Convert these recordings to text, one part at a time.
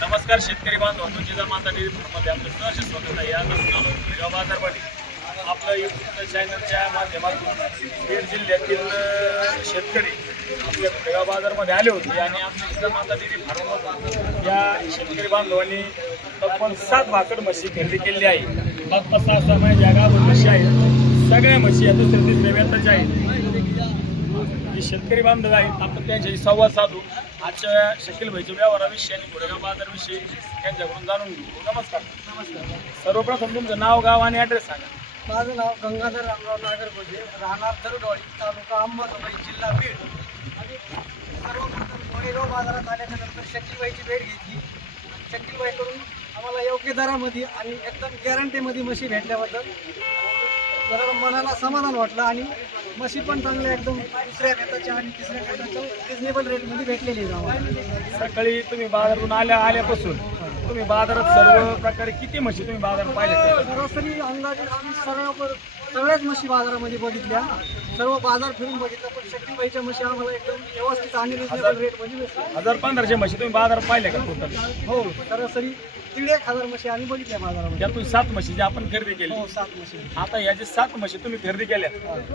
नमस्कार शेतकरी बांधव जिजामाता डेअरी आपलं सहर्ष स्वागत आहे. आज आलो बाजारवाडी आपलं युट्यूब चॅनलच्या माध्यमातून बीड जिल्ह्यातील शेतकरी आपल्या खेडेगाव बाजारमध्ये आले होते आणि आपल्या जिजामाता डेअरी फार्ममधून या शेतकरी बांधवांनी तब्बल सात भाकड म्हशी खरेदी केलेली आहे. पाच पाच सहा सहा महिन्याच्या म्हशी आहेत. सगळ्या म्हशी या दुसऱ्या तिसऱ्या आहेत. जे शेतकरी बांधव आहेत आपण त्यांच्याशी संवाद साधू. आजच्या शकील भाईच्या व्यवहाराविषयी आणि गोरेगाव बाजारविषयी त्यांच्याकडून जाणून घेऊ. नमस्कार. नमस्कार सर्वप्रथम तुमचं नाव गाव आणि ॲड्रेस सांगा. माझं नाव गंगाधर रामराव नागरगोजे राहणार दरडोळी तालुका अंबाजोगाई जिल्हा बीड. आणि सर्वप्रथम गोरेगाव बाजारात आल्याच्यानंतर शकीलबाईची भेट घेतली. शकीलबाईकडून आम्हाला योग्य दरामध्ये आणि एकदम गॅरंटीमध्ये म्हशी भेटल्याबद्दल जरा मनाला समाधान वाटलं आणि म्हशी पण चांगल्या एकदम दुसऱ्या गटाच्या आणि तिसऱ्या गटाच्या रिजनेबल रेटमध्ये भेटलेली आहे सकाळी तुम्ही बाजारातून आल्या आल्यापासून तुम्ही बाजारात सर्व प्रकारे किती म्हशी तुम्ही बाजारात पाहिल्या? सरासरी अंदाजे आम्ही सर्व सगळ्याच म्हशी बाजारामध्ये बघितल्या. सर्व बाजार फिरून बघितलं पण शक्तीबाईच्या म्हशी आम्हाला एकदम व्यवस्थित आणि रिजनेबल रेटमध्ये भेटल्या हजार पंधराशे म्हशी तुम्ही बाजारात पाहिल्या का टोटल हो सरासरी दीड एक हजार म्हशी आम्ही बघितल्या बाजारामध्ये. त्यातून सात म्हशी ज्या आपण खरेदी केली. हो सात म्हशी. आता या जे सात म्हशी तुम्ही खरेदी केल्या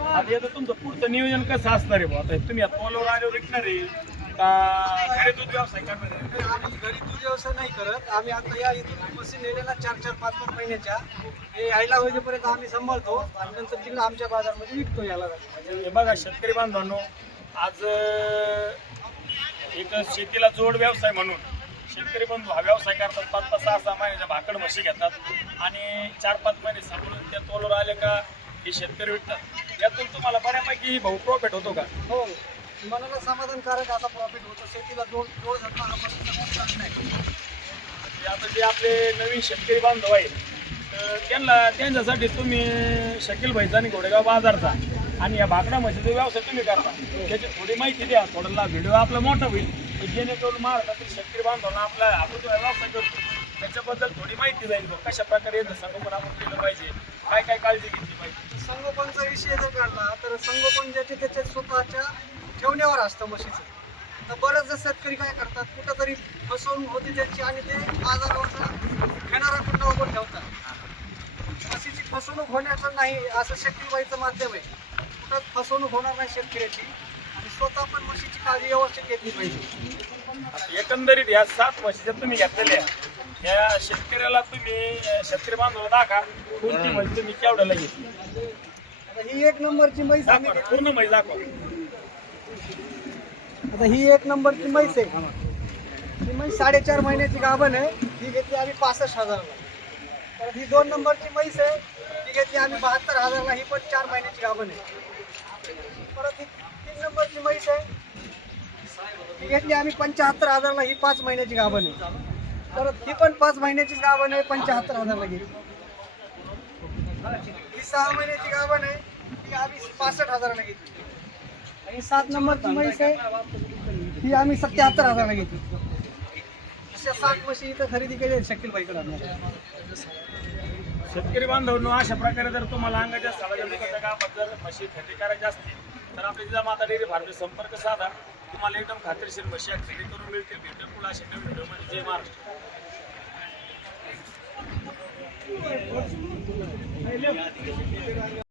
आता याचं तुमचं पुढचं नियोजन कसं असणार आहे बुवा? आता तुम्ही या पोलवर आल्यावर विकणार आहे. घरी दूध व्यवसाय? आम्ही घरी दूध व्यवसाय नाही करत. आम्ही आता या इथून म्हशी नेलेल्या चार चार पाच पाच महिन्याच्या. हे यायला होईपर्यंत आम्ही सांभाळतो आणि नंतर तिकडे आमच्या बाजारमध्ये विकतो याला. म्हणजे हे बघा शेतकरी बांधवांनो आज एक शेतीला जोड व्यवसाय म्हणून शेतकरी बंधू हा व्यवसाय करतात. पाच पाच सहा सहा महिन्याच्या भाकड म्हशी घेतात आणि चार पाच महिने सांभाळून त्या तोलवर आले का हे शेतकरी विकतात. यातून तुम्हाला बऱ्यापैकी भाऊ प्रॉफिट होतो का? हो. मनाला समाधानकारक असा प्रॉफिट होतो. शेतीला जोड जोड धरणं हा पण सर्वात चांगला आहे. म्हणजे आता जे आपले नवीन शेतकरी बांधव आहेत तर त्यांना त्यांच्यासाठी तुम्ही शकील भाईचा आणि घोडेगाव बाजारचा आणि या भाकरा म्हशीचा व्यवसाय तुम्ही करता. त्याची थोडी माहिती द्या. थोडा व्हिडिओ आपला मोठा होईल. की जेणेकरून महाराष्ट्रातील शेतकरी बांधवांना आपला आपण जो व्यवसाय करतो त्याच्याबद्दल थोडी माहिती जाईल बुवा. कशा प्रकारे संगोपन आपण केलं पाहिजे? काय काय काळजी घेतली पाहिजे? संगोपनचा विषय जर काढला तर संगोपन ज्याचे त्याच्या स्वतःच्या ठेवण्यावर असतं म्हशीचं. तर बरेचसे शेतकरी काय करतात कुठंतरी फसवणूक होती त्यांची आणि ते बाजारावरचा घेणारा कुठं पण ठेवतात. म्हशीची फसवणूक होण्याचं नाही असं शेतकरीबाईचं माध्यम आहे. कुठं फसवणूक होणार नाही शेतकऱ्याची आणि स्वतः पण म्हशीची काळजी व्यवस्थित घेतली पाहिजे. एकंदरीत या सात म्हशीच्या तुम्ही घेतलेल्या या शेतकऱ्याला तुम्ही शेतकरी बांधवाला दाखा कोणती म्हशी तुम्ही केवढ्याला घेतली? ही एक नंबरची म्हैस पूर्ण म्हैस दाखवा. आता ही एक नंबरची म्हैस आहे. ही म्हैस साडेचार महिन्याची गाभण आहे. ही घेतली आम्ही पासष्ट हजारला. परत ही दोन नंबरची म्हैस आहे. ती घेतली आम्ही बहात्तर हजारला. ही पण चार महिन्याची गाभण आहे. परत ही तीन नंबरची म्हैस आहे. ती घेतली आम्ही पंच्याहत्तर हजारला. ही पाच महिन्याची गाभण आहे. परत ही पण पाच महिन्याची गाभण आहे. पंच्याहत्तर हजारला घेतली. ही सहा महिन्याची गाभण आहे. ती आम्ही पासष्ट हजाराला घेतली. आणि सात नंबरची म्हैस आहे. ही आम्ही सत्याहत्तर हजारला घेतली. अशा सात म्हशी इथं खरेदी केली शकील बाईकडे शेतकरी बांधवांनो अशा प्रकारे जर तुम्हाला अंगाच्या स्थळाच्या दुखाच्या कामात जर म्हशी खरेदी करायची असतील तर आपली जिल्हा माता डेअरी फार्मचे संपर्क साधा. तुम्हाला एकदम खात्रीशीर म्हशी खरेदी करून मिळतील. भेटेल पुढे अशा नवीन व्हिडिओमध्ये. जय महाराष्ट्र.